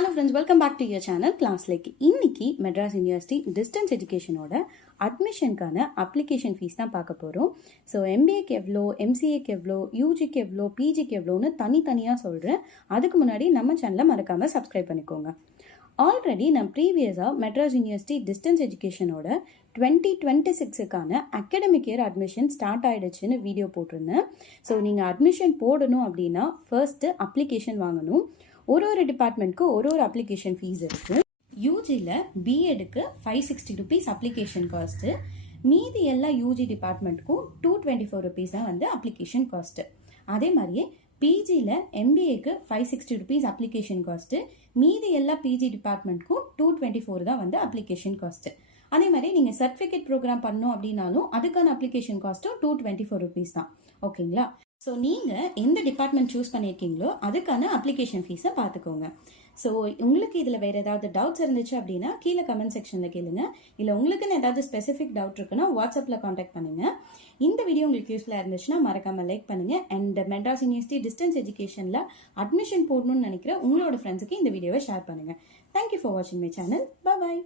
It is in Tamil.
Hello friends, welcome back to your channel class like. இன்னைக்கு மெட்ராஸ் யூனிவர்சிட்டி டிஸ்டன்ஸ் எஜுகேஷனோட அட்மிஷனுக்கான அப்ளிகேஷன் ஃபீஸ் தான் பார்க்க போகிறோம். ஸோ எம்பிஏக்கு எவ்வளோ, எம்சிஏக்கு எவ்வளோ, யூஜிக்கு எவ்வளோ, பிஜிக்கு எவ்வளோன்னு தனித்தனியாக சொல்கிறேன். அதுக்கு முன்னாடி நம்ம சேனலை மறக்காமல் சப்ஸ்கிரைப் பண்ணிக்கோங்க. ஆல்ரெடி நான் ப்ரீவியஸாக மெட்ராஸ் யூனிவர்சிட்டி டிஸ்டன்ஸ் எஜுகேஷனோட 2026க்கான அகாடமிக் இயர் அட்மிஷன் ஸ்டார்ட் ஆகிடுச்சுன்னு வீடியோ போட்டிருந்தேன். ஸோ நீங்கள் அட்மிஷன் போடணும் அப்படின்னா ஃபர்ஸ்ட்டு அப்ளிகேஷன் வாங்கணும். ஒரு டிபார்ட்மெண்ட்க்கு ஒரு அப்ளிகேஷன் ஃபீஸ் இருக்குது. யூஜியில் பிஎடுக்கு 560 ருபீஸ் அப்ளிகேஷன் காஸ்ட்டு, மீதி எல்லா யூஜி டிபார்ட்மெண்ட்டுக்கும் 224 ருபீஸ் தான் வந்து அப்ளிகேஷன் காஸ்ட்டு. அதே மாதிரியே பிஜியில் எம்பிஏக்கு 560 ருபீஸ் அப்ளிகேஷன் காஸ்ட்டு, மீதி எல்லா பிஜி டிபார்ட்மெண்ட்க்கும் 224 தான் வந்து அப்ளிகேஷன் காஸ்ட்டு. அதே மாதிரி நீங்கள் சர்டிஃபிகேட் ப்ரோக்ராம் பண்ணோம் அப்படின்னாலும் அதுக்கான அப்ளிகேஷன் காஸ்ட்டும் 224 ருபீஸ் தான். ஓகேங்களா? ஸோ நீங்கள் எந்த டிபார்ட்மெண்ட் சூஸ் பண்ணியிருக்கீங்களோ அதுக்கான அப்ளிகேஷன் ஃபீஸை பார்த்துக்கோங்க. ஸோ உங்களுக்கு இதில் வேறு ஏதாவது டவுட்ஸ் இருந்துச்சு அப்படின்னா கீழே கமெண்ட் செக்ஷனில் கேளுங்க. இல்லை உங்களுக்குன்னு ஏதாவது ஸ்பெசிஃபிக் டவுட் இருக்குன்னா வாட்ஸ்அப்பில் காண்டாக்ட் பண்ணுங்கள். இந்த வீடியோ உங்களுக்கு யூஸ்ஃபுல்லாக இருந்துச்சுன்னா மறக்காமல் லைக் பண்ணுங்கள். அண்ட் மெட்ராஸ் யூனிவர்சிட்டி டிஸ்டன்ஸ் எஜுகேஷனில் அட்மிஷன் போடணும்னு நினைக்கிற உங்களோட ஃப்ரெண்ட்ஸுக்கு இந்த வீடியோவை ஷேர் பண்ணுங்கள். தேங்க்யூ ஃபார் வாட்சிங் மை சேனல். பாய்.